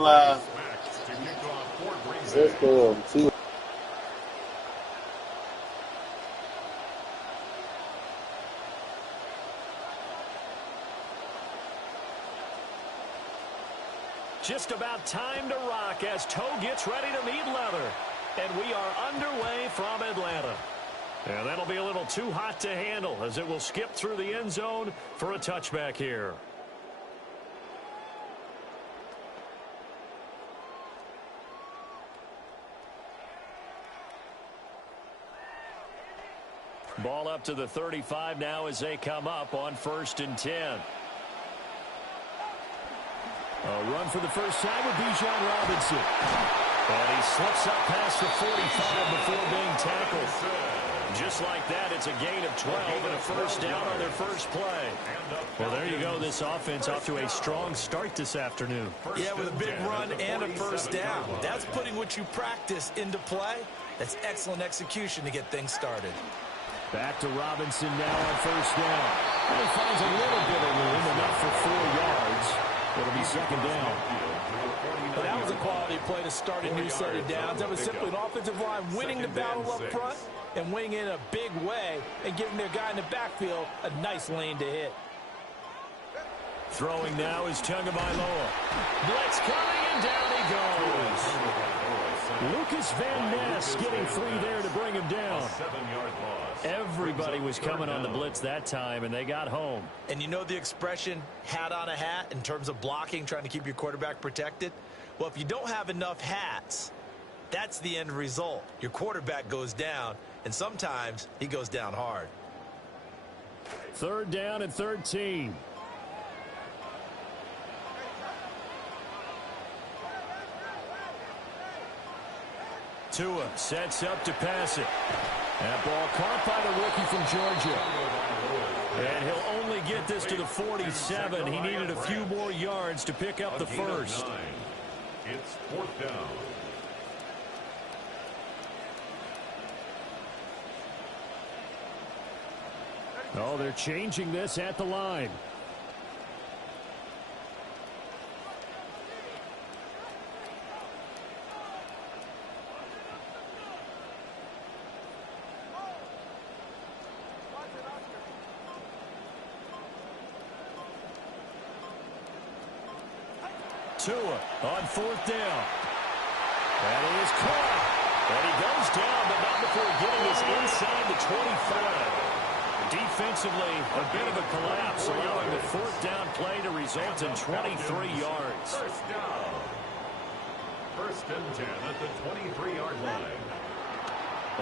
Let's go. See. Just about time to rock as toe gets ready to meet leather. And we are underway from Atlanta. And that'll be a little too hot to handle as it will skip through the end zone for a touchback here. Ball up to the 35 now as they come up on 1st and 10. A run for the first time with Bijan Robinson. And he slips up past the 45 before being tackled. Just like that, it's a gain of 12 and a first down on their first play. Well, there you go. This offense off to a strong start this afternoon. Yeah, with a big run and a first down. That's putting what you practice into play. That's excellent execution to get things started. Back to Robinson now on first down. And he finds a little bit of room, enough for 4 yards. It'll be second down. But that was a quality play to start a new set of downs. That was simply an offensive line winning the battle up front and winning in a big way and giving their guy in the backfield a nice lane to hit. Throwing now is Tagovailoa. Blitz coming, and down he goes. Lucas Van Ness getting 3 there to bring him down. Everybody was coming on the blitz that time, and they got home. And you know the expression, hat on a hat, in terms of blocking, trying to keep your quarterback protected? Well, if you don't have enough hats, that's the end result. Your quarterback goes down, and sometimes he goes down hard. 3rd down and 13. Tua sets up to pass it. That ball caught by the rookie from Georgia. And he'll only get this to the 47. He needed a few more yards to pick up the first. It's 4th down. Oh, they're changing this at the line. Tua on 4th down. And he is caught. And he goes down, but not before getting us inside the 25. Defensively, a bit of a collapse, allowing the 4th down play to result in 23 yards. First down. 1st and 10 at the 23-yard line.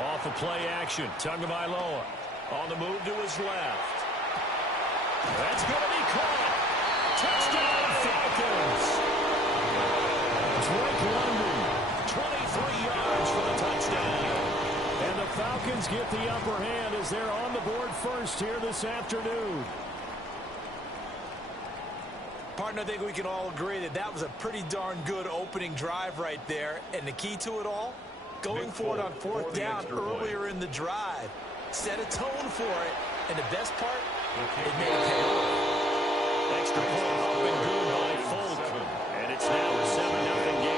Off of play action, Tagovailoa on the move to his left. That's going to be caught. Touchdown, Falcons. Drake London, 23 yards for the touchdown. And the Falcons get the upper hand as they're on the board first here this afternoon. Partner, I think we can all agree that that was a pretty darn good opening drive right there. And the key to it all, going for it on 4th down earlier in the drive. Set a tone for it. And the best part, it made it pay off. Extra point up and good by Folk. And it's now a 7-0 game.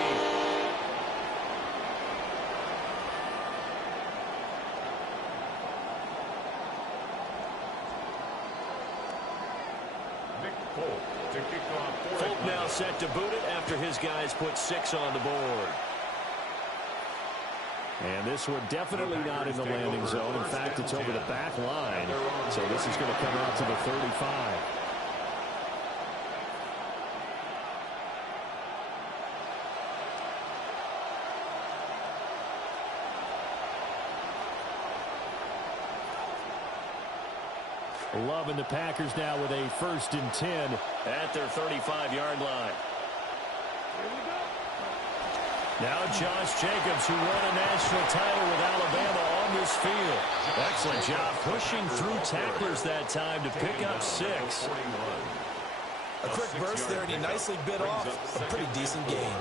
Folk now set to boot it after his guys put 6 on the board. And this one definitely not in the landing zone. In fact, it's over the back line. So this is going to come out to the 35. Loving the Packers now with a 1st and 10 at their 35-yard line. Now Josh Jacobs, who won a national title with Alabama on this field. Excellent job pushing through tacklers that time to pick up 6. A quick burst there, and he nicely bit off a pretty decent game.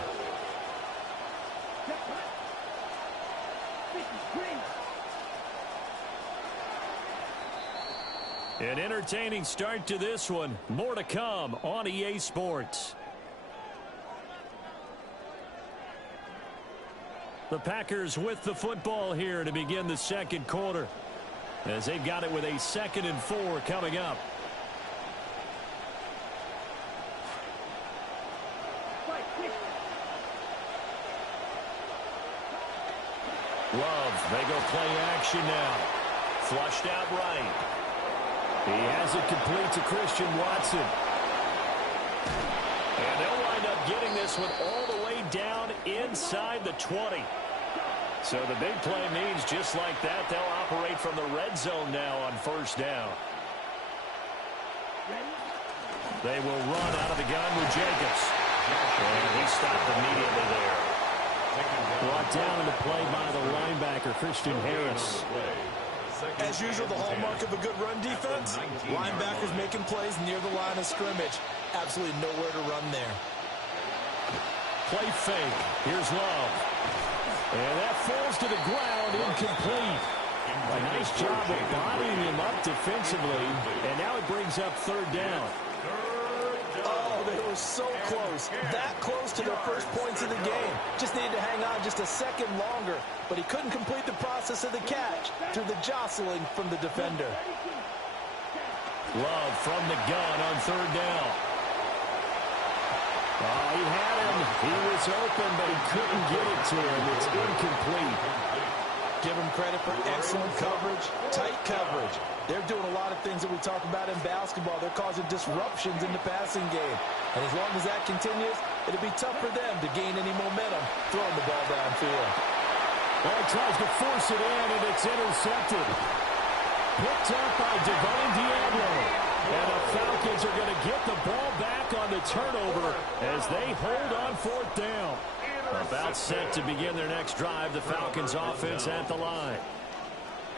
An entertaining start to this one. More to come on EA Sports. The Packers with the football here to begin the second quarter, as they've got it with a 2nd and 4 coming up. Love, they go play action now. Flushed out right. He has it complete to Christian Watson. And they'll wind up getting this one all the way down inside the 20. So the big play means just like that, they'll operate from the red zone now on 1st down. They will run out of the gun with Jacobs. And he stopped immediately there. Brought down into play by the linebacker, Christian Harris. As usual, the hallmark of a good run defense, linebackers making plays near the line of scrimmage. Absolutely nowhere to run there. Play fake. Here's Love. And that falls to the ground, incomplete. A nice job of bodying him up defensively. And now it brings up 3rd down. Oh, they were so close. That close to their first points of the game. Just needed to hang on just a second longer. But he couldn't complete the process of the catch through the jostling from the defender. Love from the gun on 3rd down. Oh, he had him. He was open, but he couldn't get it to him. It's incomplete. Give him credit for excellent coverage, tight coverage. They're doing a lot of things that we talk about in basketball. They're causing disruptions in the passing game. And as long as that continues, it'll be tough for them to gain any momentum throwing the ball downfield. Well, he tries to force it in, and it's intercepted. Picked up by Devine Diablo. And the Falcons are going to get the ball back on the turnover as they hold on 4th down. About set to begin their next drive, the Falcons offense at the line.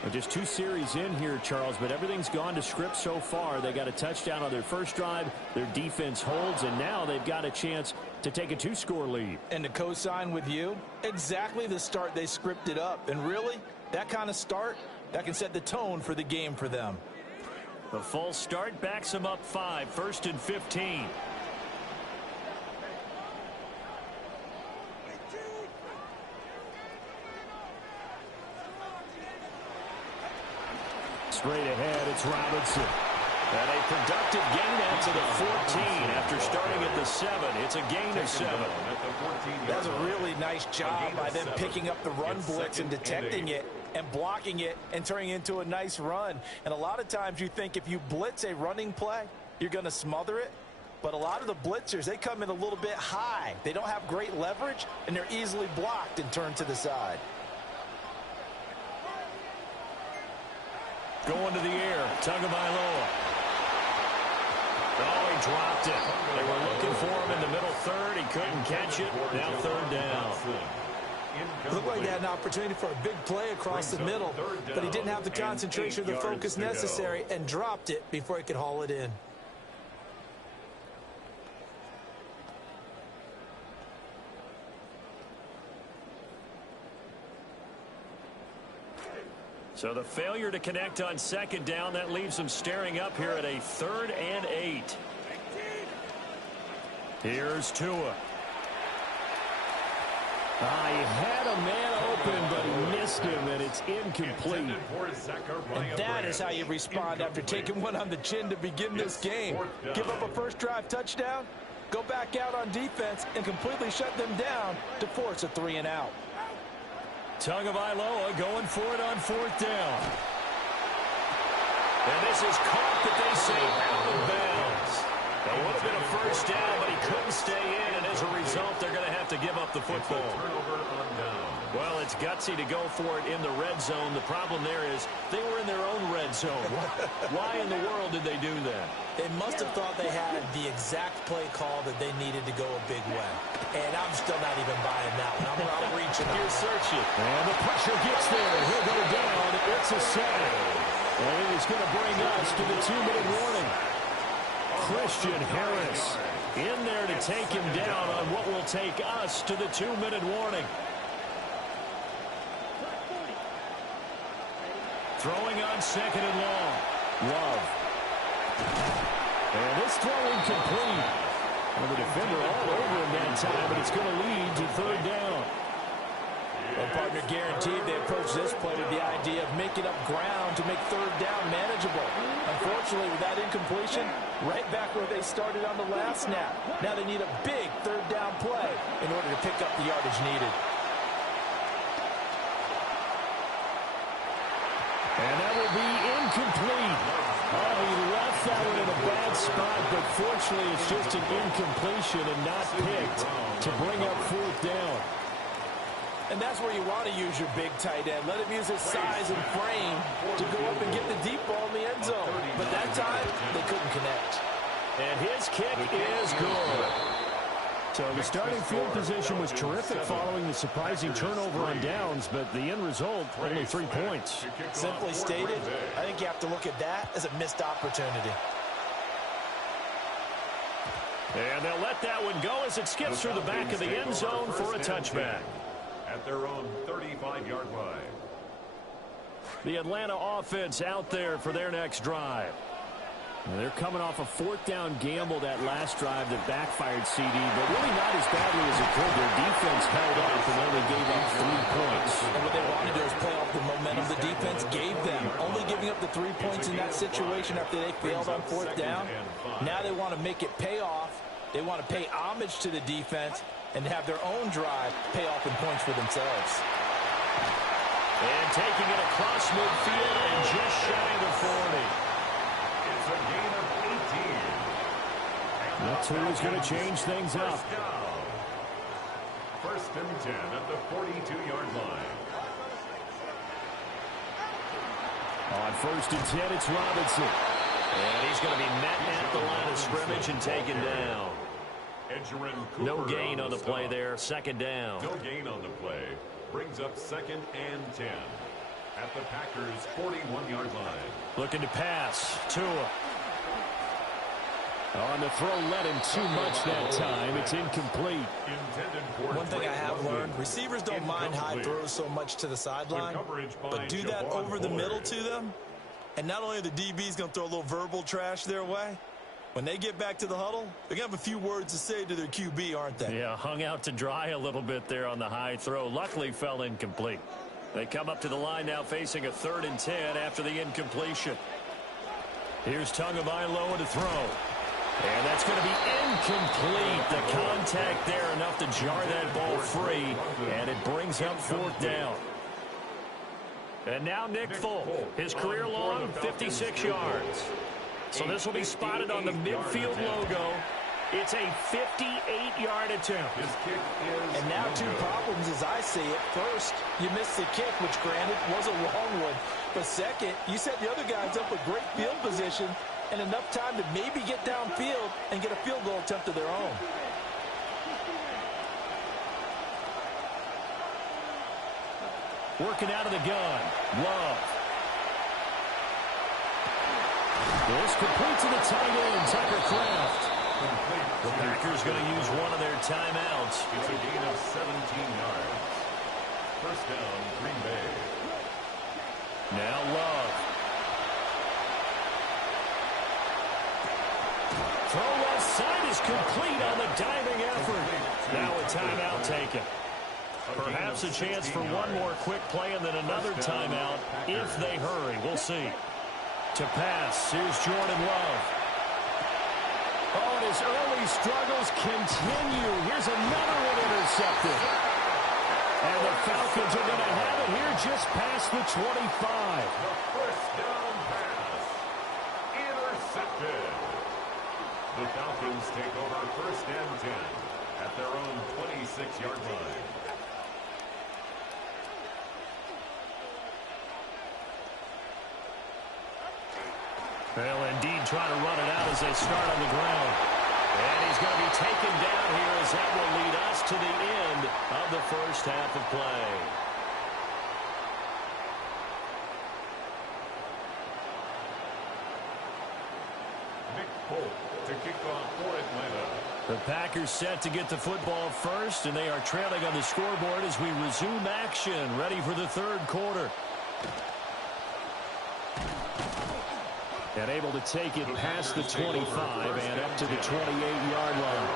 Well, just 2 series in here, Charles, but everything's gone to script so far. They got a touchdown on their first drive. Their defense holds, and now they've got a chance to take a 2-score lead. And to co-sign with you, exactly the start they scripted up. And really, that kind of start, that can set the tone for the game for them. The full start backs them up 5, 1st and 15. Straight ahead, it's Robinson. And a productive gain out to the 14 after starting at the 7. It's a gain of 7. That's a really nice job by them picking up the run blitz and detecting it and blocking it and turning it into a nice run. And a lot of times you think if you blitz a running play, you're going to smother it. But a lot of the blitzers, they come in a little bit high. They don't have great leverage, and they're easily blocked and turned to the side. Going to the air, Tagovailoa. Oh, he dropped it. They were looking for him in the middle 3rd. He couldn't catch it. Now 3rd down. It looked like he had an opportunity for a big play across the middle, but he didn't have the concentration or the focus necessary and dropped it before he could haul it in. So the failure to connect on 2nd down, that leaves them staring up here at a 3rd and 8. Here's Tua. He had a man open, but he missed him, and it's incomplete. And that is how you respond after taking one on the chin to begin this game. Give up a first drive touchdown, go back out on defense, and completely shut them down to force a 3-and-out. Tagovailoa going for it on 4th down. And this is caught, but they say out of bounds. It would have been a first down, but he couldn't stay in, and as a result, they're going to have to give up the football. Well, it's gutsy to go for it in the red zone. The problem there is they were in their own red zone. Why in the world did they do that? They must have thought they had the exact play call that they needed to go a big way. And I'm still not even buying that one. I'm reaching. You're searching. And the pressure gets there. He'll go down. It's a sack. And it is going to bring us to the 2-minute warning. Christian Harris in there to take him down on what will take us to the 2-minute warning. Throwing on 2nd and long. Love. And this throw incomplete. Well, the defender all over him that time, but it's going to lead to 3rd down. Well, partner, guaranteed they approach this play with the idea of making up ground to make third down manageable. Unfortunately, with that incompletion, right back where they started on the last snap. Now they need a big third down play in order to pick up the yardage needed. And that will be incomplete. Oh, he left that one in a bad spot, but fortunately it's just an incompletion and not picked to bring up fourth down. And that's where you want to use your big tight end. Let him use his size and frame to go up and get the deep ball in the end zone. But that time, they couldn't connect. And his kick is good. So the starting field position was terrific following the surprising turnover on downs, but the end result, only 3 points. Simply stated, I think you have to look at that as a missed opportunity. And they'll let that one go as it skips through the back of the end zone for a touchback. At their own 35-yard line. The Atlanta offense out there for their next drive. They're coming off a fourth down gamble that last drive that backfired CD, but really not as badly as it could. Their defense held up and only gave up 3 points. And what they wanted to do is play off the momentum the defense gave them. Only giving up the 3 points in that situation after they failed on fourth down. Now they want to make it pay off. They want to pay homage to the defense and have their own drive pay off in points for themselves. And taking it across midfield and just shy of the 40. It's a gain of 18. That two is going to change things up. First and 10 at the 42-yard line. On first and 10, it's Robinson. And he's going to be met at the line of scrimmage and taken down. No gain on the play there. Second down. No gain on the play. Brings up second and 10 at the Packers' 41-yard line. Looking to pass. Tua. On the throw, let him too much that time. It's incomplete. One thing I have learned, receivers don't mind high throws so much to the sideline, but do that over the middle to them, and not only are the DBs going to throw a little verbal trash their way, when they get back to the huddle, they're going to have a few words to say to their QB, aren't they? Yeah, hung out to dry a little bit there on the high throw. Luckily, fell incomplete. They come up to the line now facing a 3rd and 10 after the incompletion. Here's Tagovailoa to throw. And that's going to be incomplete. The contact there enough to jar that ball free, and it brings up fourth down. And now Nick Folk, his career-long 56 yards. So this will be spotted on the midfield logo. It's a 58-yard attempt. And now 2 problems as I see it. First, you missed the kick, which granted was a long one. But second, you set the other guys up with great field position and enough time to maybe get downfield and get a field goal attempt of their own. Working out of the gun. Love. This complete to the tight end, Tucker Kraft. The Packers going to use one of their timeouts. It's a gain of 17 yards. First down, Green Bay. Now Love. Throw left side is complete on the diving effort. Now a timeout taken. Perhaps a chance for one more quick play and then another timeout if they hurry. We'll see. To pass, here's Jordan Love. Oh, and his early struggles continue. Here's another one intercepted. And the Falcons are going to have it here just past the 25. The first down pass. Intercepted. The Falcons take over first and 10 at their own 26-yard line. They'll indeed try to run it out as they start on the ground. And he's going to be taken down here as that will lead us to the end of the first half of play. Nick Folk to kick off for Atlanta. The Packers set to get the football first, and they are trailing on the scoreboard as we resume action, ready for the third quarter. And able to take it past the 25 and up to the 28-yard line.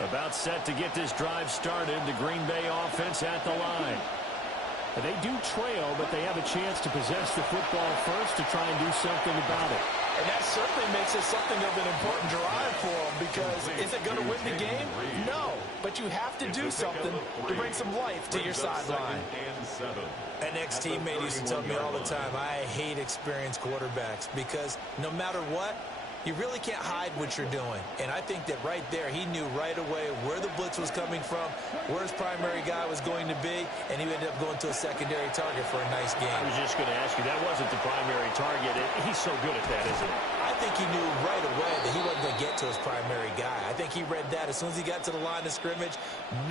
About set to get this drive started, the Green Bay offense at the line. They do trail, but they have a chance to possess the football first to try and do something about it. And that certainly makes it something of an important drive for them, because is it going to win the game? No, but you have to do something to bring some life to your sideline. An ex-teammate used to tell me all the time, I hate experienced quarterbacks, because no matter what, you really can't hide what you're doing. And I think that right there, he knew right away where the blitz was coming from, where his primary guy was going to be, and he ended up going to a secondary target for a nice game. I was just going to ask you, that wasn't the primary target. He's so good at that, isn't he? I think he knew right away that he wasn't going to get to his primary guy. I think he read that as soon as he got to the line of scrimmage,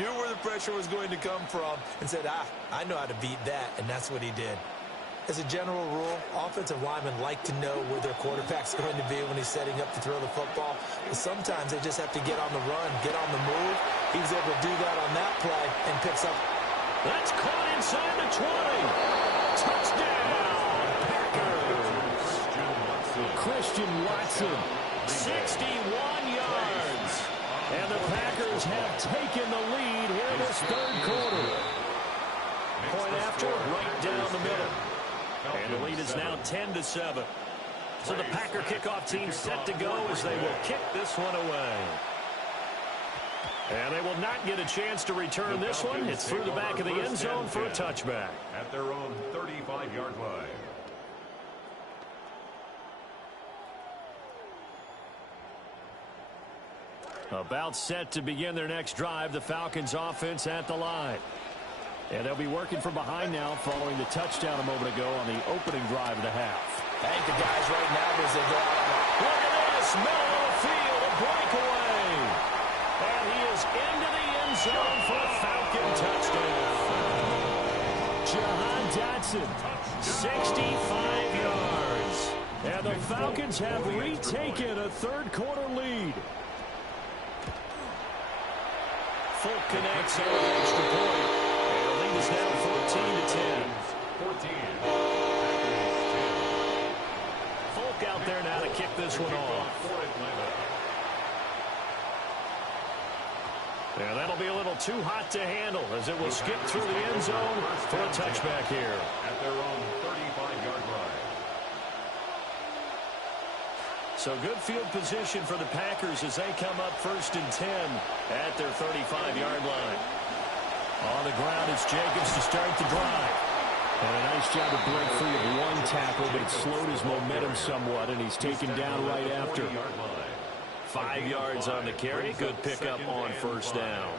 knew where the pressure was going to come from, and said, I know how to beat that, and that's what he did. As a general rule, offensive linemen like to know where their quarterback's going to be when he's setting up to throw the football. But sometimes they just have to get on the run, get on the move. He was able to do that on that play and picks up. That's caught inside the 20. Touchdown, Packers. Christian Watson, 61 yards. And the Packers have taken the lead here in this third quarter. Point after, right down the middle. And the lead is now 10-7. So the Packer kickoff team set to go as they will kick this one away. And they will not get a chance to return this one. It's through the back of the end zone for a touchback. At their own 35-yard line. About set to begin their next drive, the Falcons offense at the line. And they'll be working from behind now following the touchdown a moment ago on the opening drive of the half. I think the guys right now, as they go out. Look at this, middle of the field, a breakaway. And he is into the end zone for a Falcon touchdown. Jahan Dotson, 65 yards. And the Falcons have retaken a third quarter lead. Folk connects on the extra point. Is now 14-10. 14. Folk out there now to kick this one off. Yeah, that'll be a little too hot to handle as it will skip through the end zone for a touchback here. At their own 35-yard line. So good field position for the Packers as they come up 1st and 10 at their 35-yard line. On the ground, it's Jacobs to start the drive. And a nice job to break free of one tackle, but it slowed his momentum somewhat, and he's taken down right after. 5 yards on the carry. Good pickup on first down.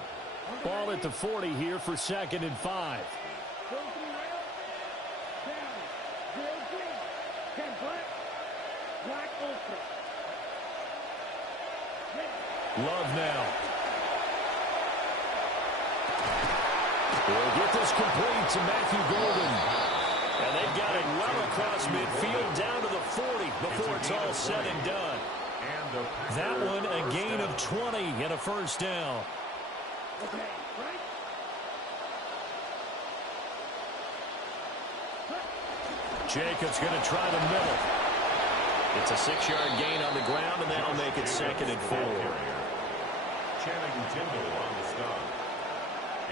Ball at the 40 here for 2nd and 5. Love now. We'll get this complete to Matthew Golden. And they've got it well across midfield down to the 40 before it's all said and done. That one a gain of 20 and a first down. Jacobs going to try the middle. It's a 6-yard gain on the ground, and that'll make it 2nd and 4. Channing Tindall on the stop.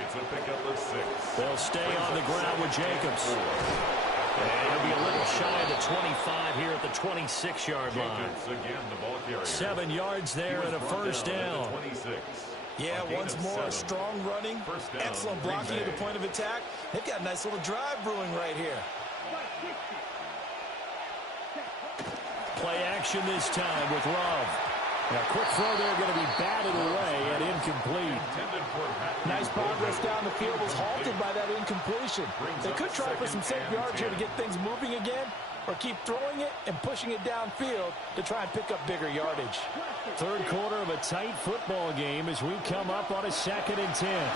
It's a pickup of 6. They'll stay on the ground with Jacobs. And he'll be a little shy of the 25 here at the 26-yard line. 7 yards there and a first down. Yeah, once more, strong running, excellent blocking at the point of attack. They've got a nice little drive brewing right here. Play action this time with Love. Now, quick throw there going to be batted away and incomplete. Nice progress down the field was halted by that incompletion. They could try for some safe yards here to get things moving again, or keep throwing it and pushing it downfield to try and pick up bigger yardage. Third quarter of a tight football game as we come up on a 2nd and 10.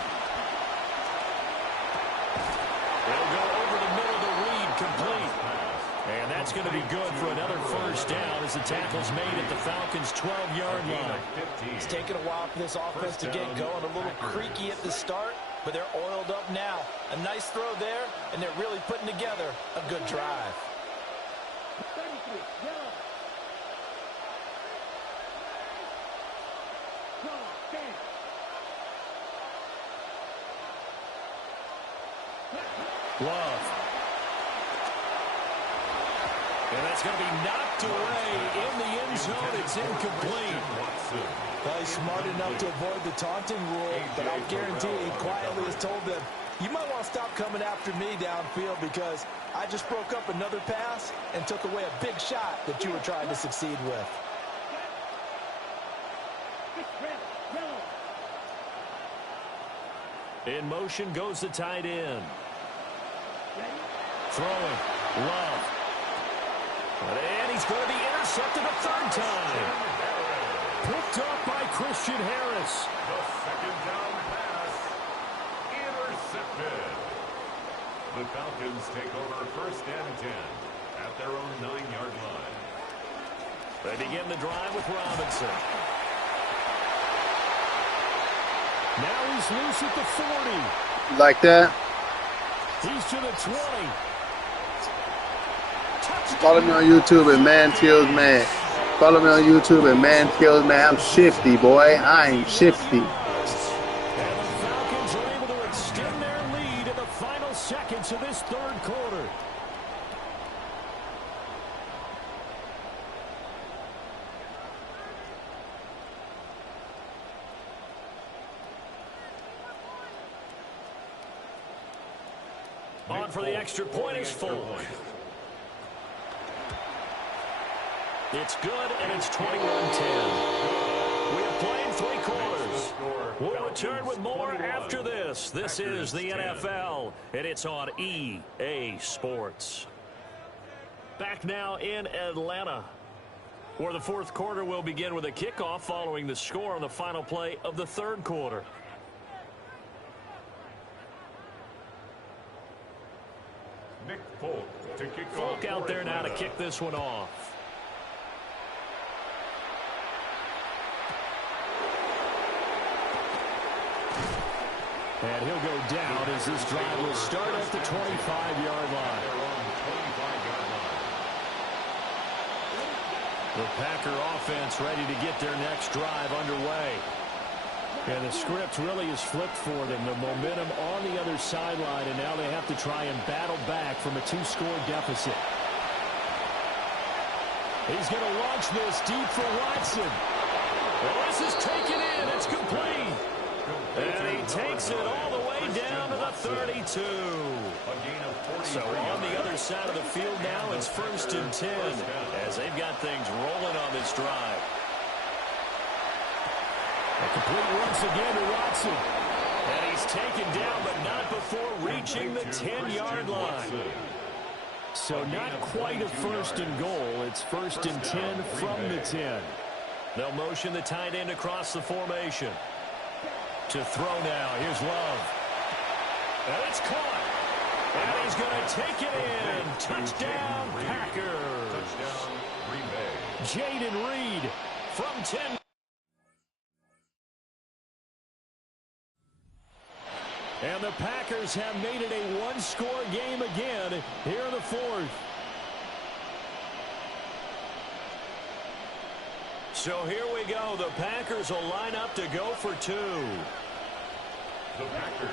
They'll go over the middle to Reed, complete. And that's going to be good for another first down as the tackle's made at the Falcons' 12-yard line. It's taken a while for this offense to get going, a little creaky at the start, but they're oiled up now. A nice throw there, and they're really putting together a good drive. Love. And that's going to be knocked away in the end zone. It's incomplete. Well, he's smart enough to avoid the taunting rule, but I'll guarantee he quietly has told them, you might want to stop coming after me downfield because I just broke up another pass and took away a big shot that you were trying to succeed with. In motion goes the tight end. Throwing. Love. And he's going to be intercepted a third time. Picked up by Christian Harris. The second down pass. Intercepted. The Falcons take over first and 10 at their own 9-yard line. They begin the drive with Robinson. Now he's loose at the 40. Like that? He's to the 20. Follow me on YouTube and Man Kills Man. Follow me on YouTube and Man Kills Man. I'm shifty, boy. I ain't shifty. And the Falcons are able to extend their lead in the final seconds of this third quarter. On for the extra point is Folk. It's good, and it's 21-10. We have played 3 quarters. We'll return with more after this. This is the NFL, and it's on EA Sports. Back now in Atlanta, where the fourth quarter will begin with a kickoff following the score on the final play of the third quarter. Nick Folk to kick off. Folk out there now to kick this one off. And he'll go down as this drive will start at the 25-yard line. The Packer offense ready to get their next drive underway. And the script really is flipped for them. The momentum on the other sideline, and now they have to try and battle back from a 2-score deficit. He's going to launch this deep for Watson. Well, this is taken in. It's complete. And he takes it all the way down to the 32. So on the other side of the field now, it's 1st and 10 as they've got things rolling on this drive. A complete once again to Watson. And he's taken down, but not before reaching the 10-yard line. So not quite a 1st and goal. It's 1st and 10 from the 10. They'll motion the tight end across the formation. To throw now. Here's Love. And it's caught. And he's going to take it in. Touchdown, Packers. Touchdown, Green Bay. Jaden Reed from 10. And the Packers have made it a 1-score game again here in the fourth. So here we go. The Packers will line up to go for 2. The Packers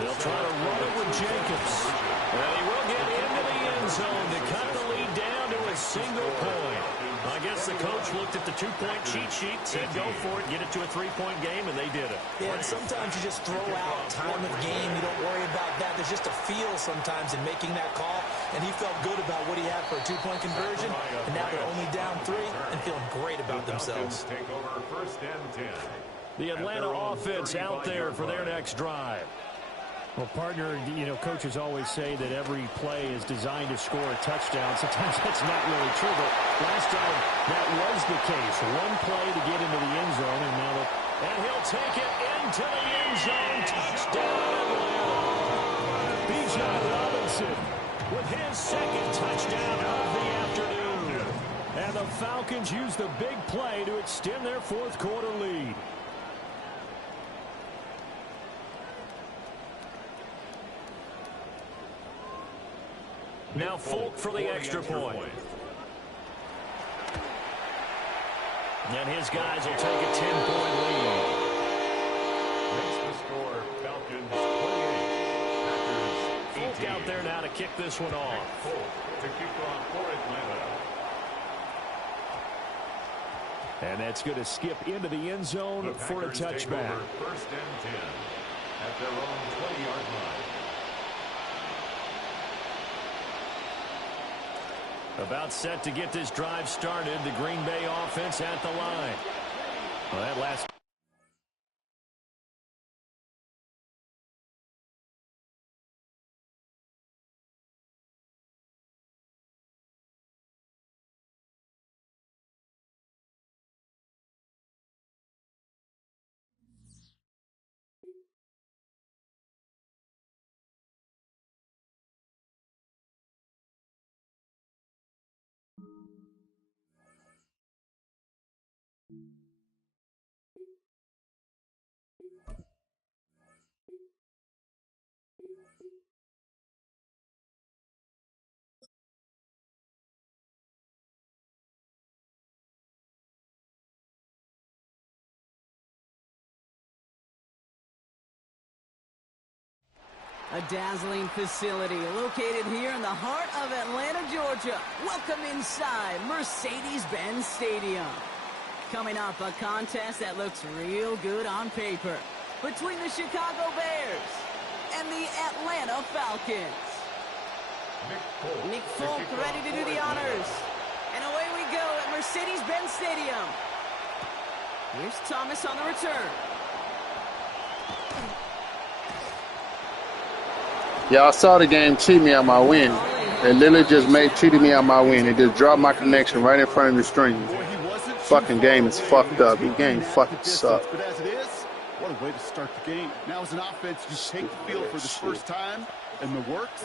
They'll try to run it with Jacobs. Well, he will get into the end zone to cut the lead down to a single point. I guess the coach looked at the 2-point cheat sheet, said go for it, get it to a 3-point game, and they did it. Yeah, and sometimes you just throw out time of game. You don't worry about that. There's just a feel sometimes in making that call, and he felt good about what he had for a 2-point conversion, and now they're only down 3 and feeling great about themselves. take over 1st and 10. The Atlanta offense out there for their next drive. Well, partner, you know, coaches always say that every play is designed to score a touchdown. Sometimes that's not really true, but last time that was the case. One play to get into the end zone, and now and he'll take it into the end zone. Touchdown, Atlanta. Bijan Robinson with his 2nd touchdown of the afternoon. And the Falcons use the big play to extend their fourth quarter lead. Now Folk for the extra point. And his guys will take a 10-point lead. Makes the score Falcons 28. Packers 18. Folk out there now kick this one off. To kick off for Atlanta. And that's going to skip into the end zone for a touchback. First and 10 at their own 20-yard line. About set to get this drive started. The Green Bay offense at the line. Well, that last... A dazzling facility located here in the heart of Atlanta, Georgia. Welcome inside Mercedes-Benz Stadium. Coming up, a contest that looks real good on paper between the Chicago Bears and the Atlanta Falcons. Nick Folk ready to do the honors. And away we go at Mercedes-Benz Stadium. Here's Thomas on the return. Y'all saw the game cheat me on my win. They literally just cheated me on my win. They just dropped my connection right in front of the screen. Fucking game is fucked up. The game fucking sucks. But as it is, what a way to start the game. Now as an offense, you take the field for the first time, and the works